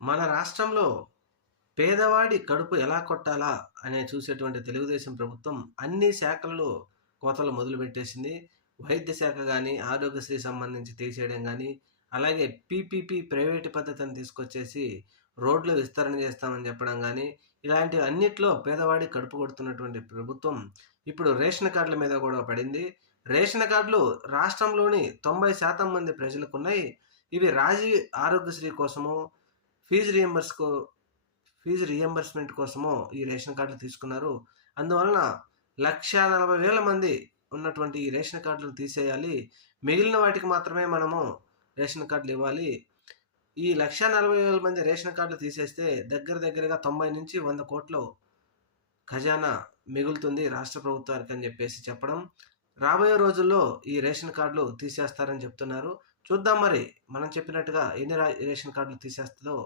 మన రాష్ట్రంలో పేదవాడి కడుపు ఎలా కొట్టాలా అనే చూసేటువంటి తెలుగుదేశం ప్రభుత్వం అన్ని శాఖల్లో కోతలు మొదలుపెట్టేసింది. వైద్య శాఖ గాని, ఆరోగ్యశ్రీ సంబంధించి తీసేయడం గాని, అలాగే పీపీపీ ప్రైవేటు పద్ధతిని తీసుకొచ్చేసి రోడ్లు విస్తరణ చేస్తామని చెప్పడం గాని, ఇలాంటివి అన్నిట్లో పేదవాడి కడుపు కొడుతున్నటువంటి ప్రభుత్వం ఇప్పుడు రేషన్ కార్డుల మీద గూడా పడింది. రేషన్ కార్డులు రాష్ట్రంలోని 90% మంది ప్రజలకున్నాయి. ఇవి ఆరోగ్యశ్రీ కోసమో, ఫీజు రియంబర్స్‌కో ఫీజు రియంబర్స్‌మెంట్ కోసమో ఈ రేషన్ కార్డులు తీసుకున్నారు. అందువలన 1,40,000 మంది ఉన్నటువంటి ఈ రేషన్ కార్డులను తీసేయాలి. మిగిలిన వాటికి మాత్రమే మనము రేషన్ కార్డులు ఇవ్వాలి. ఈ 1,40,000 మంది రేషన్ కార్డులు తీసేస్తే దగ్గరగా 90-100 కోట్లు ఖజానా మిగులుతుంది రాష్ట్ర ప్రభుత్వానికి అని చెప్పేసి చెప్పడం. రాబోయే రోజుల్లో ఈ రేషన్ కార్డులు తీసేస్తారని చెప్తున్నారు. చూద్దాం మరి మనం చెప్పినట్టుగా ఎన్ని రేషన్ కార్డులు తీసేస్తదో